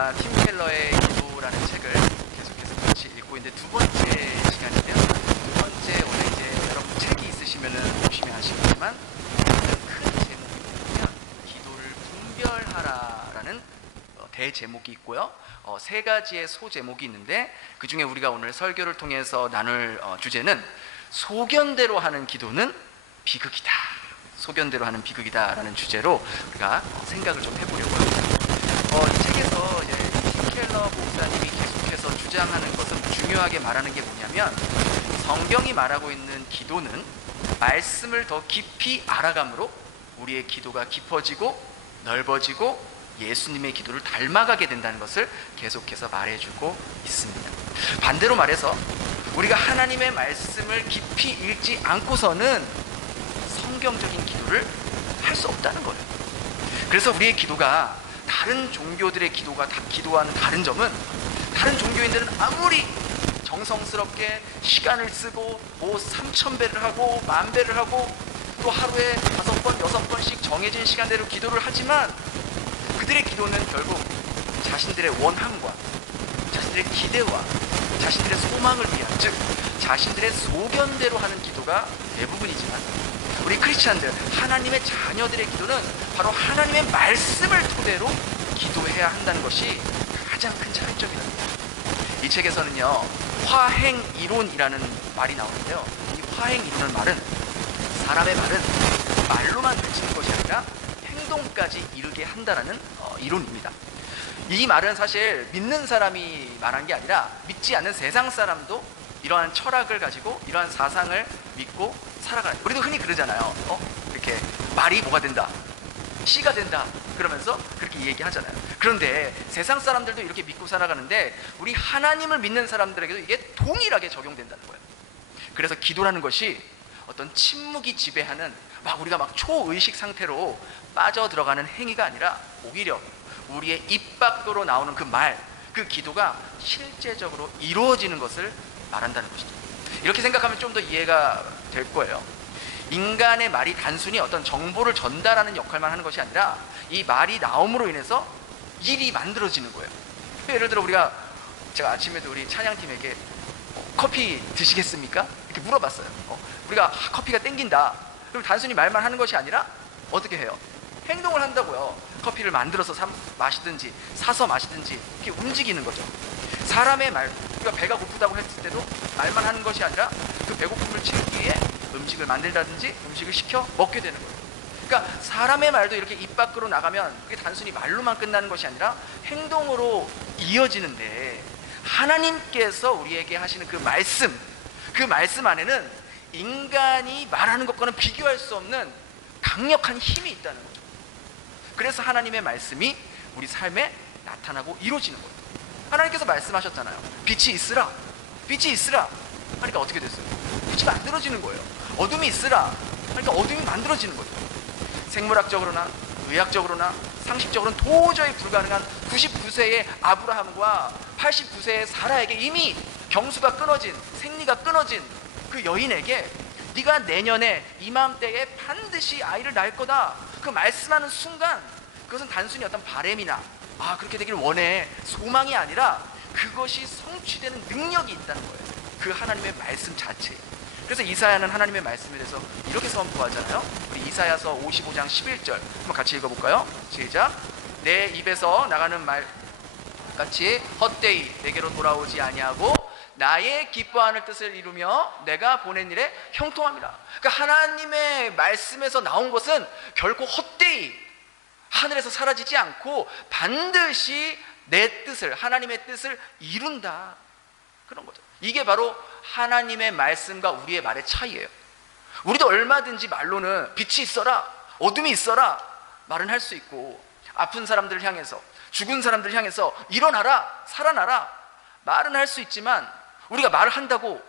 우리가 팀 켈러의 기도라는 책을 계속해서 같이 읽고 있는데 두 번째 시간인데요. 두 번째 오늘 이제 여러분 책이 있으시면은 보시면 아시겠지만 큰 제목이 뭐냐면 기도를 분별하라라는 대제목이 있고요. 세 가지의 소제목이 있는데 그 중에 우리가 오늘 설교를 통해서 나눌 주제는 소견대로 하는 기도는 비극이다. 소견대로 하는 비극이다라는 주제로 우리가 생각을 좀 해보려고요. 이 책에서 이제 팀 켈러 목사님이 계속해서 주장하는 것은 중요하게 말하는 게 뭐냐면 성경이 말하고 있는 기도는 말씀을 더 깊이 알아감으로 우리의 기도가 깊어지고 넓어지고 예수님의 기도를 닮아가게 된다는 것을 계속해서 말해주고 있습니다. 반대로 말해서 우리가 하나님의 말씀을 깊이 읽지 않고서는 성경적인 기도를 할 수 없다는 거예요. 그래서 우리의 기도가 다른 종교들의 기도가 다 기도와는 다른 점은 다른 종교인들은 아무리 정성스럽게 시간을 쓰고 3000배를 하고 10,000배를 하고 또 하루에 5번, 6번씩 정해진 시간대로 기도를 하지만 그들의 기도는 결국 자신들의 원함과 자신들의 기대와 자신들의 소망을 위한, 즉 자신들의 소견대로 하는 기도가 대부분이지만 우리 크리스찬들, 하나님의 자녀들의 기도는 바로 하나님의 말씀을 토대로 기도해야 한다는 것이 가장 큰 차이점이랍니다. 이 책에서는요, 화행이론이라는 말이 나오는데요. 이 화행이론은 말은 사람의 말은 말로만 그치는 것이 아니라 행동까지 이르게 한다라는 이론입니다. 이 말은 사실 믿는 사람이 말한 게 아니라 믿지 않는 세상 사람도 이러한 철학을 가지고 이러한 사상을 믿고 살아가는, 우리도 흔히 그러잖아요. 이렇게 말이 뭐가 된다, 씨가 된다 그러면서 그렇게 얘기하잖아요. 그런데 세상 사람들도 이렇게 믿고 살아가는데 우리 하나님을 믿는 사람들에게도 이게 동일하게 적용된다는 거예요. 그래서 기도라는 것이 어떤 침묵이 지배하는 우리가 초의식 상태로 빠져들어가는 행위가 아니라 오히려 우리의 입 밖으로 나오는 그 말, 그 기도가 실제적으로 이루어지는 것을 말한다는 것이죠. 이렇게 생각하면 좀 더 이해가 될 거예요. 인간의 말이 단순히 어떤 정보를 전달하는 역할만 하는 것이 아니라 이 말이 나옴으로 인해서 일이 만들어지는 거예요. 예를 들어 제가 아침에도 우리 찬양팀에게 커피 드시겠습니까? 이렇게 물어봤어요. 우리가 커피가 땡긴다. 그럼 단순히 말만 하는 것이 아니라 어떻게 해요? 행동을 한다고요. 커피를 만들어서 마시든지 사서 마시든지 이렇게 움직이는 거죠. 사람의 말, 우리가 배가 고프다고 했을 때도 말만 하는 것이 아니라 그 배고픔을 채우기 위해 음식을 만들다든지 음식을 시켜 먹게 되는 거예요. 그러니까 사람의 말도 이렇게 입 밖으로 나가면 그게 단순히 말로만 끝나는 것이 아니라 행동으로 이어지는데, 하나님께서 우리에게 하시는 그 말씀 안에는 인간이 말하는 것과는 비교할 수 없는 강력한 힘이 있다는 거죠. 그래서 하나님의 말씀이 우리 삶에 나타나고 이루어지는 거예요. 하나님께서 말씀하셨잖아요. 빛이 있으라. 빛이 있으라. 그러니까 어떻게 됐어요? 빛이 만들어지는 거예요. 어둠이 있으라. 그러니까 어둠이 만들어지는 거죠. 생물학적으로나 의학적으로나 상식적으로는 도저히 불가능한 99세의 아브라함과 89세의 사라에게 이미 경수가 끊어진, 생리가 끊어진 그 여인에게 네가 내년에 이맘때에 반드시 아이를 낳을 거다, 그 말씀하는 순간 그것은 단순히 어떤 바램이나 그렇게 되길 원해, 소망이 아니라 그것이 성취되는 능력이 있다는 거예요. 그 하나님의 말씀 자체에. 그래서 이사야는 하나님의 말씀에 대해서 이렇게 선포하잖아요. 우리 이사야서 55장 11절 한번 같이 읽어볼까요? 시작. 내 입에서 나가는 말 같이 헛되이 내게로 돌아오지 아니하고 나의 기뻐하는 뜻을 이루며 내가 보낸 일에 형통함이라. 그러니까 하나님의 말씀에서 나온 것은 결코 헛되이 하늘에서 사라지지 않고 반드시 내 뜻을, 하나님의 뜻을 이룬다, 그런 거죠. 이게 바로 하나님의 말씀과 우리의 말의 차이예요. 우리도 얼마든지 말로는 빛이 있어라, 어둠이 있어라 말은 할 수 있고, 아픈 사람들을 향해서, 죽은 사람들을 향해서 일어나라, 살아나라 말은 할 수 있지만 우리가 말을 한다고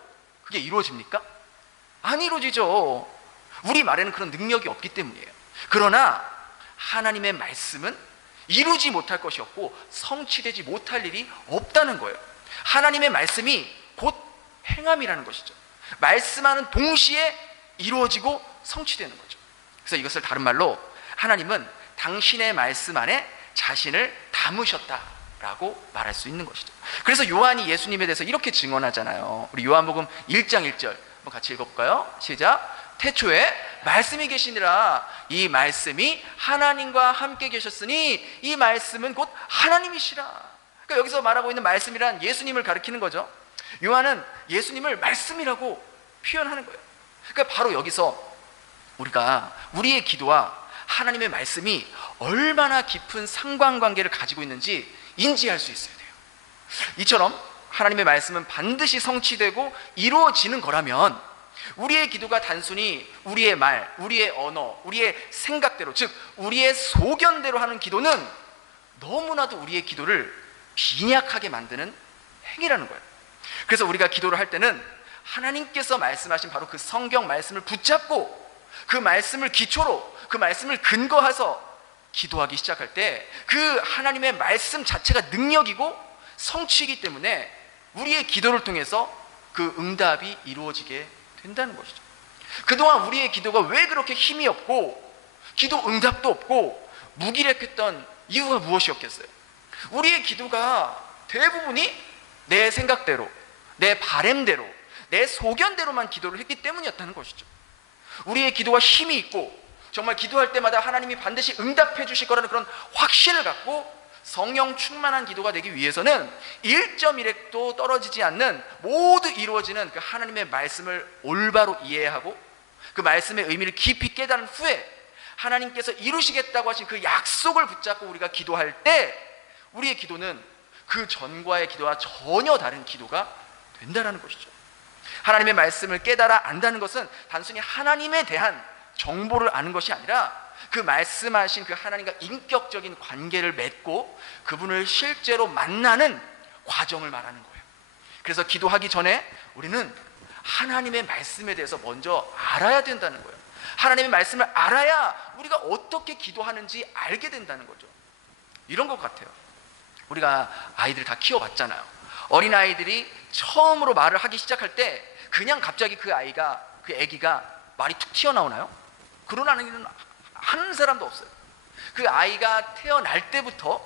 그게 이루어집니까? 안 이루어지죠. 우리 말에는 그런 능력이 없기 때문이에요. 그러나 하나님의 말씀은 이루지 못할 것이 없고 성취되지 못할 일이 없다는 거예요. 하나님의 말씀이 곧 행함이라는 것이죠. 말씀하는 동시에 이루어지고 성취되는 거죠. 그래서 이것을 다른 말로 하나님은 당신의 말씀 안에 자신을 담으셨다라는 라고 말할 수 있는 것이죠. 그래서 요한이 예수님에 대해서 이렇게 증언하잖아요. 우리 요한복음 1장 1절 한번 같이 읽어볼까요? 시작. 태초에 말씀이 계시니라. 이 말씀이 하나님과 함께 계셨으니 이 말씀은 곧 하나님이시라. 그러니까 여기서 말하고 있는 말씀이란 예수님을 가리키는 거죠. 요한은 예수님을 말씀이라고 표현하는 거예요. 그러니까 바로 여기서 우리가 우리의 기도와 하나님의 말씀이 얼마나 깊은 상관관계를 가지고 있는지 인지할 수 있어야 돼요. 이처럼 하나님의 말씀은 반드시 성취되고 이루어지는 거라면 우리의 기도가 단순히 우리의 말, 우리의 언어, 우리의 생각대로, 즉 우리의 소견대로 하는 기도는 너무나도 우리의 기도를 빈약하게 만드는 행위라는 거예요. 그래서 우리가 기도를 할 때는 하나님께서 말씀하신 바로 그 성경 말씀을 붙잡고 그 말씀을 기초로, 그 말씀을 근거해서 기도하기 시작할 때 그 하나님의 말씀 자체가 능력이고 성취이기 때문에 우리의 기도를 통해서 그 응답이 이루어지게 된다는 것이죠. 그동안 우리의 기도가 왜 그렇게 힘이 없고 기도 응답도 없고 무기력했던 이유가 무엇이었겠어요? 우리의 기도가 대부분이 내 생각대로, 내 바램대로, 내 소견대로만 기도를 했기 때문이었다는 것이죠. 우리의 기도가 힘이 있고 정말 기도할 때마다 하나님이 반드시 응답해 주실 거라는 그런 확신을 갖고 성령 충만한 기도가 되기 위해서는 1.1핵도 떨어지지 않는 모두 이루어지는 그 하나님의 말씀을 올바로 이해하고 그 말씀의 의미를 깊이 깨달은 후에 하나님께서 이루시겠다고 하신 그 약속을 붙잡고 우리가 기도할 때 우리의 기도는 그 전과의 기도와 전혀 다른 기도가 된다는 것이죠. 하나님의 말씀을 깨달아 안다는 것은 단순히 하나님에 대한 정보를 아는 것이 아니라 그 말씀하신 그 하나님과 인격적인 관계를 맺고 그분을 실제로 만나는 과정을 말하는 거예요. 그래서 기도하기 전에 우리는 하나님의 말씀에 대해서 먼저 알아야 된다는 거예요. 하나님의 말씀을 알아야 우리가 어떻게 기도하는지 알게 된다는 거죠. 이런 것 같아요. 우리가 아이들 다 키워봤잖아요. 어린아이들이 처음으로 말을 하기 시작할 때 그냥 갑자기 그 아기가 말이 툭 튀어나오나요? 그런 아이는 한 사람도 없어요. 그 아이가 태어날 때부터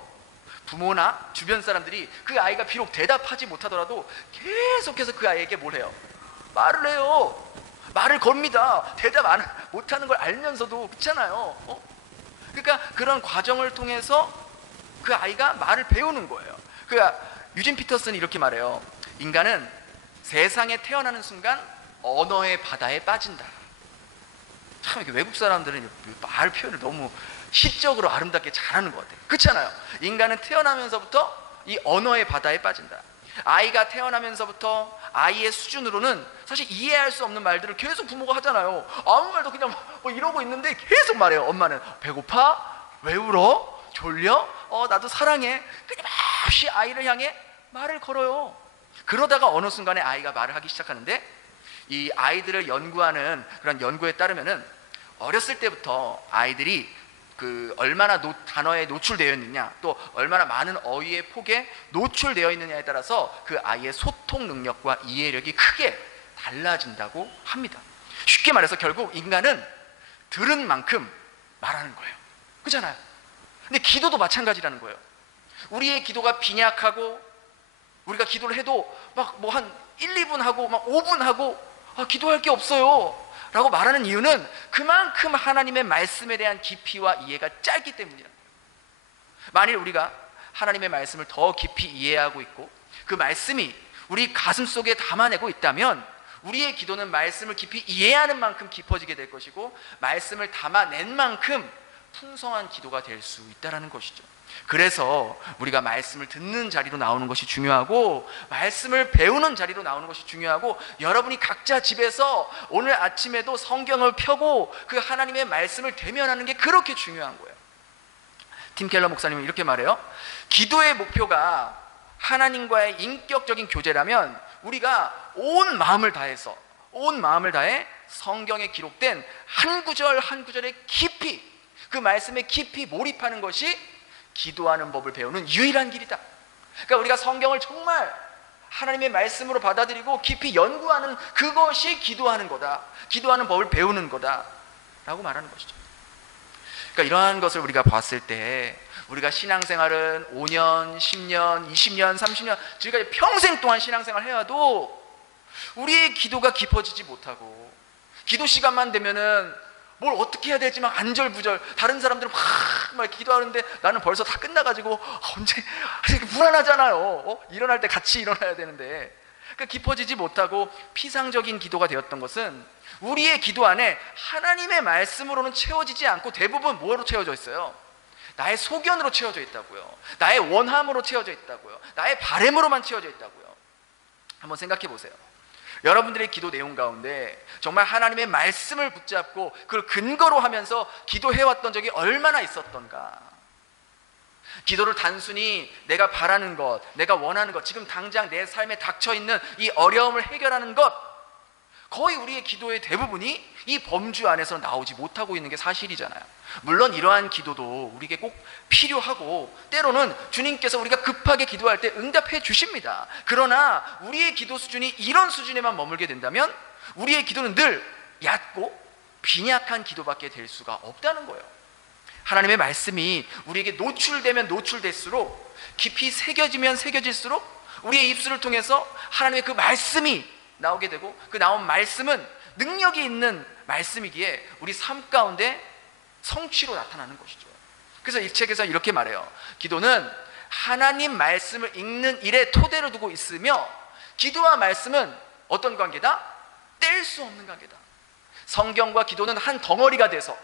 부모나 주변 사람들이 그 아이가 비록 대답하지 못하더라도 계속해서 그 아이에게 뭘 해요? 말을 해요. 말을 겁니다. 대답 못하는 걸 알면서도. 그렇잖아요. 그러니까 그런 과정을 통해서 그 아이가 말을 배우는 거예요. 그러니까 유진 피터슨이 이렇게 말해요. 인간은 세상에 태어나는 순간 언어의 바다에 빠진다. 참 이렇게 외국 사람들은 말 표현을 너무 시적으로 아름답게 잘하는 것 같아요. 그렇잖아요. 인간은 태어나면서부터 이 언어의 바다에 빠진다. 아이가 태어나면서부터 아이의 수준으로는 사실 이해할 수 없는 말들을 계속 부모가 하잖아요. 아무 말도 그냥 뭐 이러고 있는데 계속 말해요. 엄마는 배고파? 왜 울어? 졸려? 나도 사랑해. 끊임없이 아이를 향해 말을 걸어요. 그러다가 어느 순간에 아이가 말을 하기 시작하는데 이 아이들을 연구하는 그런 연구에 따르면은 어렸을 때부터 아이들이 그 얼마나 단어에 노출되어 있느냐 또 얼마나 많은 어휘의 폭에 노출되어 있느냐에 따라서 그 아이의 소통 능력과 이해력이 크게 달라진다고 합니다. 쉽게 말해서 결국 인간은 들은 만큼 말하는 거예요. 그렇잖아요. 근데 기도도 마찬가지라는 거예요. 우리의 기도가 빈약하고 우리가 기도를 해도 막 뭐 한 1, 2분 하고 막 5분 하고 기도할 게 없어요 라고 말하는 이유는 그만큼 하나님의 말씀에 대한 깊이와 이해가 짧기 때문이랍니다. 만일 우리가 하나님의 말씀을 더 깊이 이해하고 있고 그 말씀이 우리 가슴 속에 담아내고 있다면 우리의 기도는 말씀을 깊이 이해하는 만큼 깊어지게 될 것이고 말씀을 담아낸 만큼 풍성한 기도가 될 수 있다는 것이죠. 그래서 우리가 말씀을 듣는 자리로 나오는 것이 중요하고 말씀을 배우는 자리로 나오는 것이 중요하고 여러분이 각자 집에서 오늘 아침에도 성경을 펴고 그 하나님의 말씀을 대면하는 게 그렇게 중요한 거예요. 팀 켈러 목사님은 이렇게 말해요. 기도의 목표가 하나님과의 인격적인 교제라면 우리가 온 마음을 다해 성경에 기록된 한 구절 한 구절에 깊이 그 말씀에 깊이 몰입하는 것이 기도하는 법을 배우는 유일한 길이다. 그러니까 우리가 성경을 정말 하나님의 말씀으로 받아들이고 깊이 연구하는 그것이 기도하는 거다. 기도하는 법을 배우는 거다 라고 말하는 것이죠. 그러니까 이러한 것을 우리가 봤을 때 우리가 신앙생활은 5년, 10년, 20년, 30년 지금까지 평생 동안 신앙생활 해와도 우리의 기도가 깊어지지 못하고 기도 시간만 되면은 뭘 어떻게 해야 될지 막 안절부절, 다른 사람들은 막 기도하는데 나는 벌써 다 끝나가지고 언제 불안하잖아요. 일어날 때 같이 일어나야 되는데. 그러니까 깊어지지 못하고 피상적인 기도가 되었던 것은 우리의 기도 안에 하나님의 말씀으로는 채워지지 않고 대부분 뭐로 채워져 있어요? 나의 소견으로 채워져 있다고요. 나의 원함으로 채워져 있다고요. 나의 바램으로만 채워져 있다고요. 한번 생각해 보세요. 여러분들의 기도 내용 가운데 정말 하나님의 말씀을 붙잡고 그걸 근거로 하면서 기도해왔던 적이 얼마나 있었던가. 기도를 단순히 내가 바라는 것, 내가 원하는 것, 지금 당장 내 삶에 닥쳐있는 이 어려움을 해결하는 것, 거의 우리의 기도의 대부분이 이 범주 안에서 나오지 못하고 있는 게 사실이잖아요. 물론 이러한 기도도 우리에게 꼭 필요하고 때로는 주님께서 우리가 급하게 기도할 때 응답해 주십니다. 그러나 우리의 기도 수준이 이런 수준에만 머물게 된다면 우리의 기도는 늘 얕고 빈약한 기도밖에 될 수가 없다는 거예요. 하나님의 말씀이 우리에게 노출되면 노출될수록, 깊이 새겨지면 새겨질수록 우리의 입술을 통해서 하나님의 그 말씀이 나오게 되고, 그 나온 말씀은 능력이 있는 말씀이기에 우리 삶 가운데 성취로 나타나는 것이죠. 그래서 이 책에서 이렇게 말해요. 기도는 하나님 말씀을 읽는 일에 토대로 두고 있으며 기도와 말씀은 어떤 관계다? 뗄 수 없는 관계다. 성경과 기도는 한 덩어리가 돼서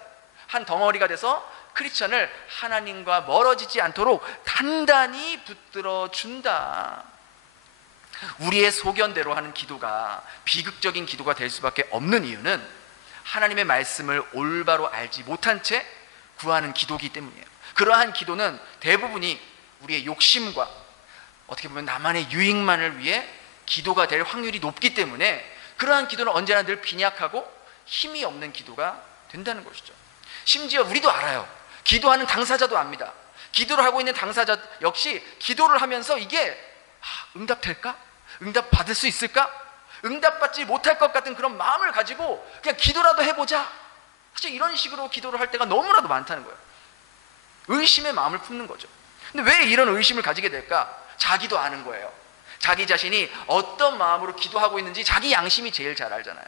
크리스천을 하나님과 멀어지지 않도록 단단히 붙들어 준다. 우리의 소견대로 하는 기도가 비극적인 기도가 될 수밖에 없는 이유는 하나님의 말씀을 올바로 알지 못한 채 구하는 기도이기 때문이에요. 그러한 기도는 대부분이 우리의 욕심과 어떻게 보면 나만의 유익만을 위해 기도가 될 확률이 높기 때문에 그러한 기도는 언제나 늘 빈약하고 힘이 없는 기도가 된다는 것이죠. 심지어 우리도 알아요. 기도하는 당사자도 압니다. 기도를 하고 있는 당사자 역시 기도를 하면서 이게 응답될까? 응답받을 수 있을까? 응답받지 못할 것 같은 그런 마음을 가지고 그냥 기도라도 해보자. 사실 이런 식으로 기도를 할 때가 너무나도 많다는 거예요. 의심의 마음을 품는 거죠. 근데 왜 이런 의심을 가지게 될까? 자기도 아는 거예요. 자기 자신이 어떤 마음으로 기도하고 있는지 자기 양심이 제일 잘 알잖아요.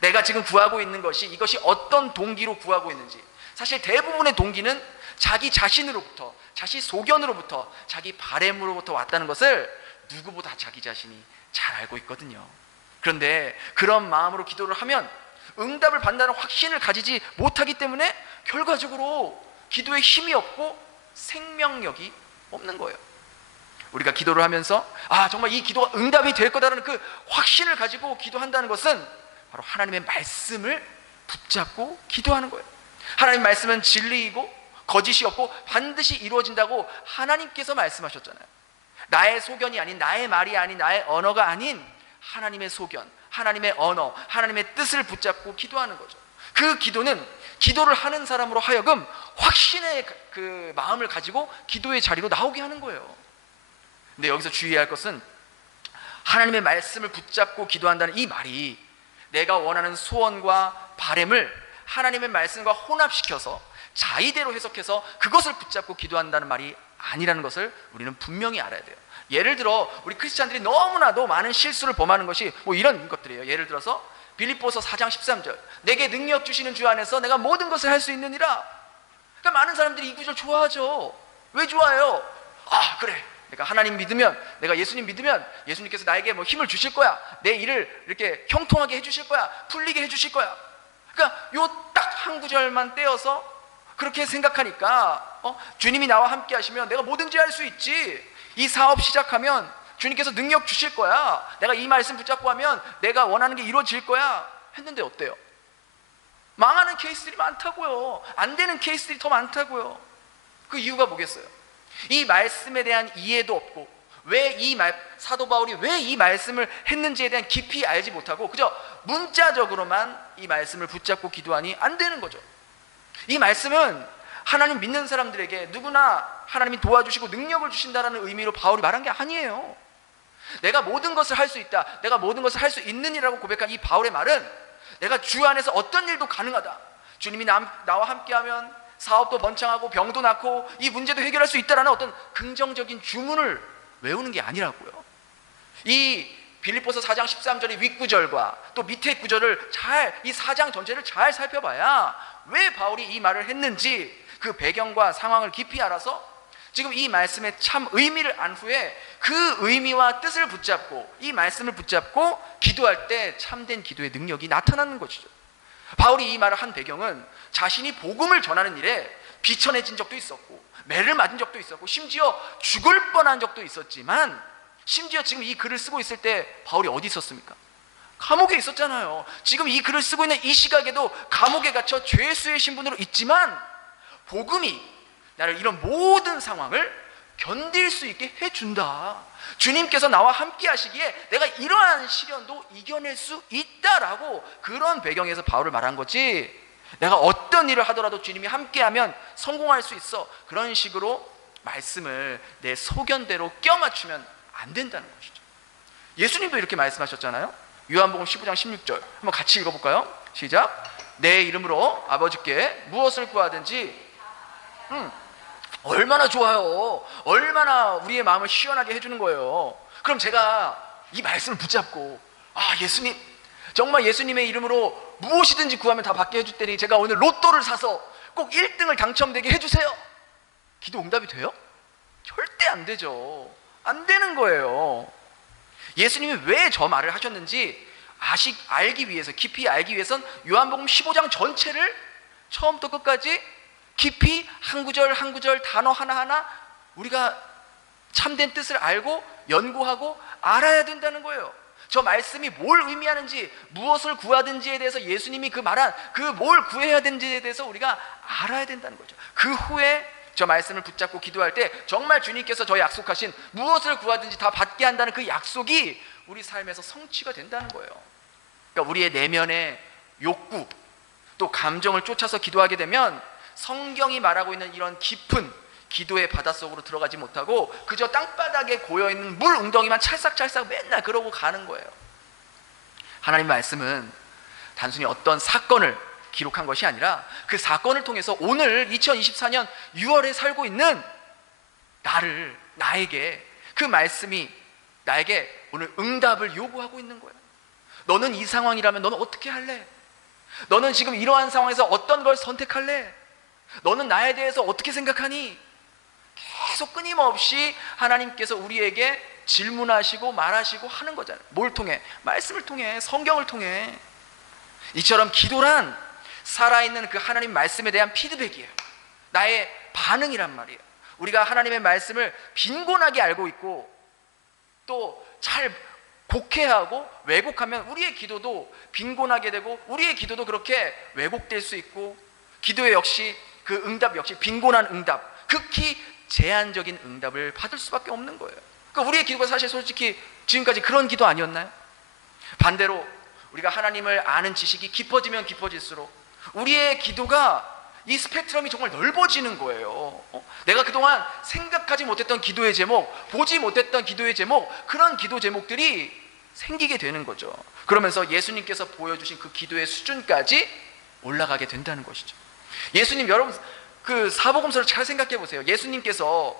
내가 지금 구하고 있는 것이 이것이 어떤 동기로 구하고 있는지. 사실 대부분의 동기는 자기 자신으로부터, 자기 소견으로부터, 자기 바램으로부터 왔다는 것을 누구보다 자기 자신이 잘 알고 있거든요. 그런데 그런 마음으로 기도를 하면 응답을 받는다는 확신을 가지지 못하기 때문에 결과적으로 기도에 힘이 없고 생명력이 없는 거예요. 우리가 기도를 하면서 정말 이 기도가 응답이 될 거다라는 그 확신을 가지고 기도한다는 것은 바로 하나님의 말씀을 붙잡고 기도하는 거예요. 하나님 말씀은 진리이고 거짓이 없고 반드시 이루어진다고 하나님께서 말씀하셨잖아요. 나의 소견이 아닌, 나의 말이 아닌, 나의 언어가 아닌 하나님의 소견, 하나님의 언어, 하나님의 뜻을 붙잡고 기도하는 거죠. 그 기도는 기도를 하는 사람으로 하여금 확신의 그 마음을 가지고 기도의 자리로 나오게 하는 거예요. 근데 여기서 주의해야 할 것은 하나님의 말씀을 붙잡고 기도한다는 이 말이 내가 원하는 소원과 바램을 하나님의 말씀과 혼합시켜서 자의대로 해석해서 그것을 붙잡고 기도한다는 말이 아니라는 것을 우리는 분명히 알아야 돼요. 예를 들어 우리 크리스찬들이 너무나도 많은 실수를 범하는 것이 이런 것들이에요. 예를 들어서 빌립보서 4장 13절 내게 능력 주시는 주 안에서 내가 모든 것을 할 수 있느니라. 그러니까 많은 사람들이 이 구절 좋아하죠. 왜 좋아해요? 그래, 내가 하나님 믿으면, 내가 예수님 믿으면 예수님께서 나에게 힘을 주실 거야. 내 일을 이렇게 형통하게 해주실 거야. 풀리게 해주실 거야. 그러니까 요 딱 한 구절만 떼어서 그렇게 생각하니까 주님이 나와 함께 하시면 내가 뭐든지 할 수 있지. 이 사업 시작하면 주님께서 능력 주실 거야. 내가 이 말씀 붙잡고 하면 내가 원하는 게 이루어질 거야. 했는데 어때요? 망하는 케이스들이 많다고요. 안 되는 케이스들이 더 많다고요. 그 이유가 뭐겠어요? 이 말씀에 대한 이해도 없고 사도 바울이 왜 이 말씀을 했는지에 대한 깊이 알지 못하고 그저 문자적으로만 이 말씀을 붙잡고 기도하니 안 되는 거죠. 이 말씀은 하나님 믿는 사람들에게 누구나 하나님이 도와주시고 능력을 주신다라는 의미로 바울이 말한 게 아니에요. 내가 모든 것을 할 수 있다, 내가 모든 것을 할 수 있는 이라고 고백한 이 바울의 말은 내가 주 안에서 어떤 일도 가능하다. 주님이 나와 함께하면 사업도 번창하고 병도 낫고 이 문제도 해결할 수 있다라는 어떤 긍정적인 주문을 외우는 게 아니라고요. 이 빌립보서 4장 13절의 윗구절과 또 밑에 구절을 이 4장 전체를 잘 살펴봐야 왜 바울이 이 말을 했는지 그 배경과 상황을 깊이 알아서 지금 이 말씀의 참 의미를 안 후에 그 의미와 뜻을 붙잡고 이 말씀을 붙잡고 기도할 때 참된 기도의 능력이 나타나는 것이죠. 바울이 이 말을 한 배경은 자신이 복음을 전하는 일에 비천해진 적도 있었고 매를 맞은 적도 있었고 심지어 죽을 뻔한 적도 있었지만 심지어 지금 이 글을 쓰고 있을 때 바울이 어디 있었습니까? 감옥에 있었잖아요. 지금 이 글을 쓰고 있는 이 시각에도 감옥에 갇혀 죄수의 신분으로 있지만 복음이 나를 이런 모든 상황을 견딜 수 있게 해준다. 주님께서 나와 함께 하시기에 내가 이러한 시련도 이겨낼 수 있다라고 그런 배경에서 바울을 말한 거지, 내가 어떤 일을 하더라도 주님이 함께하면 성공할 수 있어, 그런 식으로 말씀을 내 소견대로 껴맞추면 안 된다는 것이죠. 예수님도 이렇게 말씀하셨잖아요. 요한복음 15장 16절 한번 같이 읽어볼까요? 시작. 내 이름으로 아버지께 무엇을 구하든지 얼마나 좋아요. 얼마나 우리의 마음을 시원하게 해주는 거예요. 그럼 제가 이 말씀을 붙잡고 예수님, 정말 예수님의 이름으로 무엇이든지 구하면 다 받게 해줄 테니 제가 오늘 로또를 사서 꼭 1등을 당첨되게 해주세요. 기도 응답이 돼요? 절대 안 되죠. 안 되는 거예요. 예수님이 왜 저 말을 하셨는지 알기 위해서, 깊이 알기 위해선 요한복음 15장 전체를 처음부터 끝까지 깊이 한 구절 한 구절 단어 하나하나 우리가 참된 뜻을 알고 연구하고 알아야 된다는 거예요. 저 말씀이 뭘 의미하는지, 무엇을 구하든지에 대해서 예수님이 그 말한 그 뭘 구해야 되는지에 대해서 우리가 알아야 된다는 거죠. 그 후에 저 말씀을 붙잡고 기도할 때 정말 주님께서 저 약속하신 무엇을 구하든지 다 받게 한다는 그 약속이 우리 삶에서 성취가 된다는 거예요. 그러니까 우리의 내면의 욕구 또 감정을 쫓아서 기도하게 되면 성경이 말하고 있는 이런 깊은 기도의 바닷속으로 들어가지 못하고 그저 땅바닥에 고여있는 물 웅덩이만 찰싹찰싹 맨날 그러고 가는 거예요. 하나님 말씀은 단순히 어떤 사건을 기록한 것이 아니라 그 사건을 통해서 오늘 2024년 6월에 살고 있는 나에게 그 말씀이 나에게 오늘 응답을 요구하고 있는 거예요. 너는 이 상황이라면 너는 어떻게 할래? 너는 지금 이러한 상황에서 어떤 걸 선택할래? 너는 나에 대해서 어떻게 생각하니? 계속 끊임없이 하나님께서 우리에게 질문하시고 말하시고 하는 거잖아요. 뭘 통해? 말씀을 통해, 성경을 통해. 이처럼 기도란 살아있는 그 하나님 말씀에 대한 피드백이에요. 나의 반응이란 말이에요. 우리가 하나님의 말씀을 빈곤하게 알고 있고 또 잘 곡해하고 왜곡하면 우리의 기도도 빈곤하게 되고 우리의 기도도 그렇게 왜곡될 수 있고 기도의 역시 그 응답 역시 빈곤한 응답, 극히 제한적인 응답을 받을 수밖에 없는 거예요. 그러니까 우리의 기도가 사실 솔직히 지금까지 그런 기도 아니었나요? 반대로 우리가 하나님을 아는 지식이 깊어지면 깊어질수록 우리의 기도가 이 스펙트럼이 정말 넓어지는 거예요. 내가 그동안 생각하지 못했던 기도의 제목, 보지 못했던 기도의 제목, 그런 기도 제목들이 생기게 되는 거죠. 그러면서 예수님께서 보여주신 그 기도의 수준까지 올라가게 된다는 것이죠. 예수님, 여러분 그 사복음서를 잘 생각해 보세요. 예수님께서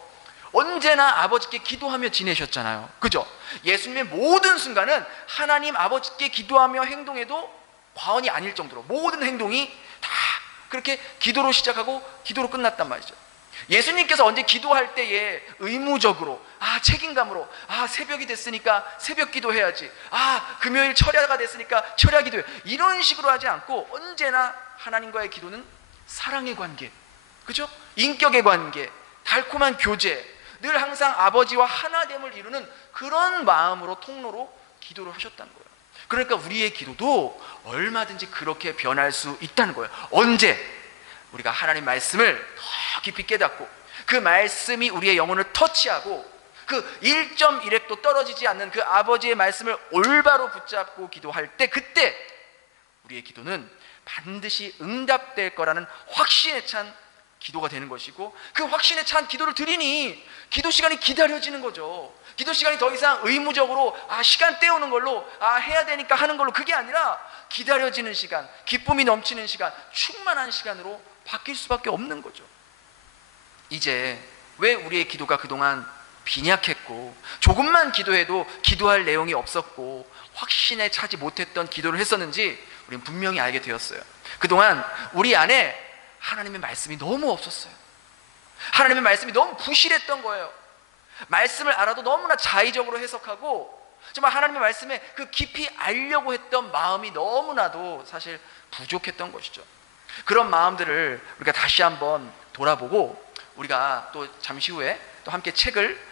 언제나 아버지께 기도하며 지내셨잖아요. 그죠? 예수님의 모든 순간은 하나님 아버지께 기도하며 행동해도 과언이 아닐 정도로 모든 행동이 다 그렇게 기도로 시작하고 기도로 끝났단 말이죠. 예수님께서 언제 기도할 때에 의무적으로 책임감으로 새벽이 됐으니까 새벽 기도해야지, 금요일 철야가 됐으니까 철야 기도해, 이런 식으로 하지 않고 언제나 하나님과의 기도는 사랑의 관계, 그죠? 인격의 관계, 달콤한 교제, 늘 항상 아버지와 하나됨을 이루는 그런 마음으로 통로로 기도를 하셨다는 거예요. 그러니까 우리의 기도도 얼마든지 그렇게 변할 수 있다는 거예요. 언제? 우리가 하나님 말씀을 더 깊이 깨닫고 그 말씀이 우리의 영혼을 터치하고 그 1.1획도 떨어지지 않는 그 아버지의 말씀을 올바로 붙잡고 기도할 때, 그때 우리의 기도는 반드시 응답될 거라는 확신에 찬 기도가 되는 것이고, 그 확신에 찬 기도를 드리니 기도 시간이 기다려지는 거죠. 기도 시간이 더 이상 의무적으로 시간 때우는 걸로 해야 되니까 하는 걸로, 그게 아니라 기다려지는 시간, 기쁨이 넘치는 시간, 충만한 시간으로 바뀔 수밖에 없는 거죠. 이제 왜 우리의 기도가 그동안 빈약했고 조금만 기도해도 기도할 내용이 없었고 확신에 차지 못했던 기도를 했었는지 우리는 분명히 알게 되었어요. 그동안 우리 안에 하나님의 말씀이 너무 없었어요. 하나님의 말씀이 너무 부실했던 거예요. 말씀을 알아도 너무나 자의적으로 해석하고 정말 하나님의 말씀에 그 깊이 알려고 했던 마음이 너무나도 사실 부족했던 것이죠. 그런 마음들을 우리가 다시 한번 돌아보고 우리가 또 잠시 후에 또 함께 책을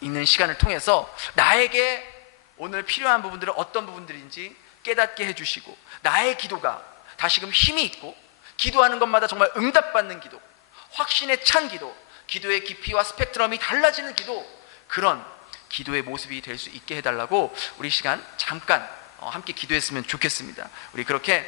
읽는 시간을 통해서 나에게 오늘 필요한 부분들은 어떤 부분들인지 깨닫게 해주시고 나의 기도가 다시금 힘이 있고 기도하는 것마다 정말 응답받는 기도, 확신에 찬 기도, 기도의 깊이와 스펙트럼이 달라지는 기도, 그런 기도의 모습이 될 수 있게 해달라고 우리 시간 잠깐 함께 기도했으면 좋겠습니다. 우리 그렇게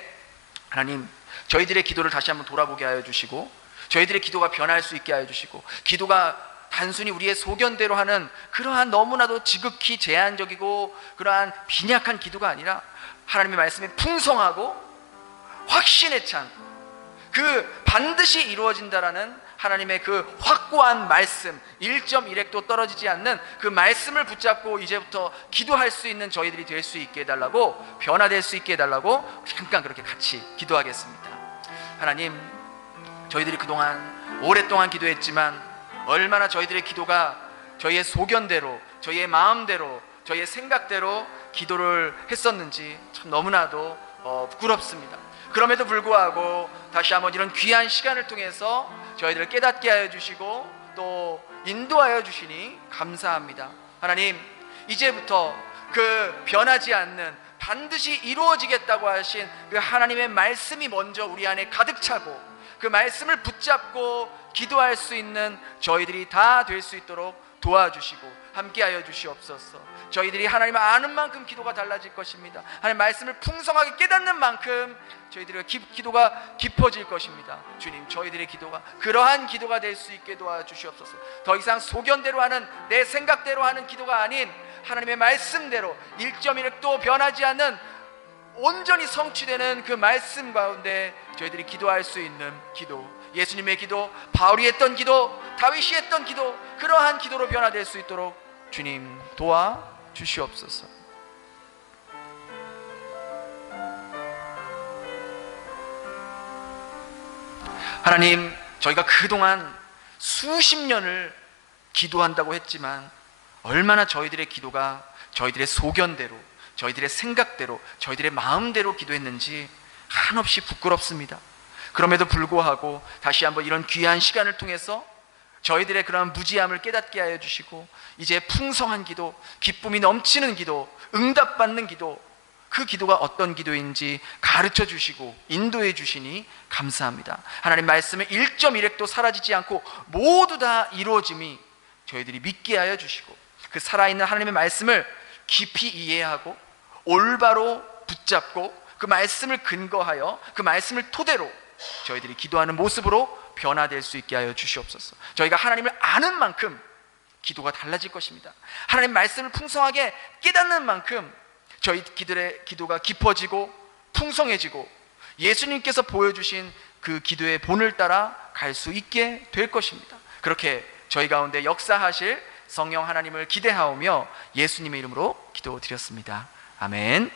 하나님 저희들의 기도를 다시 한번 돌아보게 하여 주시고 저희들의 기도가 변할 수 있게 하여 주시고 기도가 단순히 우리의 소견대로 하는 그러한 너무나도 지극히 제한적이고 그러한 빈약한 기도가 아니라 하나님의 말씀이 풍성하고 확신에 찬 그 반드시 이루어진다라는 하나님의 그 확고한 말씀 1.1핵도 떨어지지 않는 그 말씀을 붙잡고 이제부터 기도할 수 있는 저희들이 될 수 있게 해달라고 변화될 수 있게 해달라고 잠깐 그렇게 같이 기도하겠습니다. 하나님 저희들이 그동안 오랫동안 기도했지만 얼마나 저희들의 기도가 저희의 소견대로 저희의 마음대로 저희의 생각대로 기도를 했었는지 참 너무나도 부끄럽습니다. 그럼에도 불구하고 다시 한번 이런 귀한 시간을 통해서 저희들을 깨닫게 하여 주시고 또 인도하여 주시니 감사합니다. 하나님 이제부터 그 변하지 않는 반드시 이루어지겠다고 하신 그 하나님의 말씀이 먼저 우리 안에 가득 차고 그 말씀을 붙잡고 기도할 수 있는 저희들이 다 될 수 있도록 도와주시고 함께하여 주시옵소서. 저희들이 하나님을 아는 만큼 기도가 달라질 것입니다. 하나님 말씀을 풍성하게 깨닫는 만큼 저희들의 기도가 깊어질 것입니다. 주님 저희들의 기도가 그러한 기도가 될 수 있게 도와주시옵소서. 더 이상 소견대로 하는 내 생각대로 하는 기도가 아닌 하나님의 말씀대로 1.1도 변하지 않는 온전히 성취되는 그 말씀 가운데 저희들이 기도할 수 있는 기도, 예수님의 기도, 바울이 했던 기도, 다윗이 했던 기도, 그러한 기도로 변화될 수 있도록 주님 도와주시옵소서. 하나님 저희가 그동안 수십 년을 기도한다고 했지만 얼마나 저희들의 기도가 저희들의 소견대로 저희들의 생각대로 저희들의 마음대로 기도했는지 한없이 부끄럽습니다. 그럼에도 불구하고 다시 한번 이런 귀한 시간을 통해서 저희들의 그런 무지함을 깨닫게 하여 주시고 이제 풍성한 기도, 기쁨이 넘치는 기도, 응답받는 기도, 그 기도가 어떤 기도인지 가르쳐 주시고 인도해 주시니 감사합니다. 하나님 말씀의 1.1핵도 사라지지 않고 모두 다 이루어짐이 저희들이 믿게 하여 주시고 그 살아있는 하나님의 말씀을 깊이 이해하고 올바로 붙잡고 그 말씀을 근거하여 그 말씀을 토대로 저희들이 기도하는 모습으로 변화될 수 있게 하여 주시옵소서. 저희가 하나님을 아는 만큼 기도가 달라질 것입니다. 하나님 말씀을 풍성하게 깨닫는 만큼 저희들의 기도가 깊어지고 풍성해지고 예수님께서 보여주신 그 기도의 본을 따라 갈 수 있게 될 것입니다. 그렇게 저희 가운데 역사하실 성령 하나님을 기대하오며 예수님의 이름으로 기도드렸습니다. 아멘.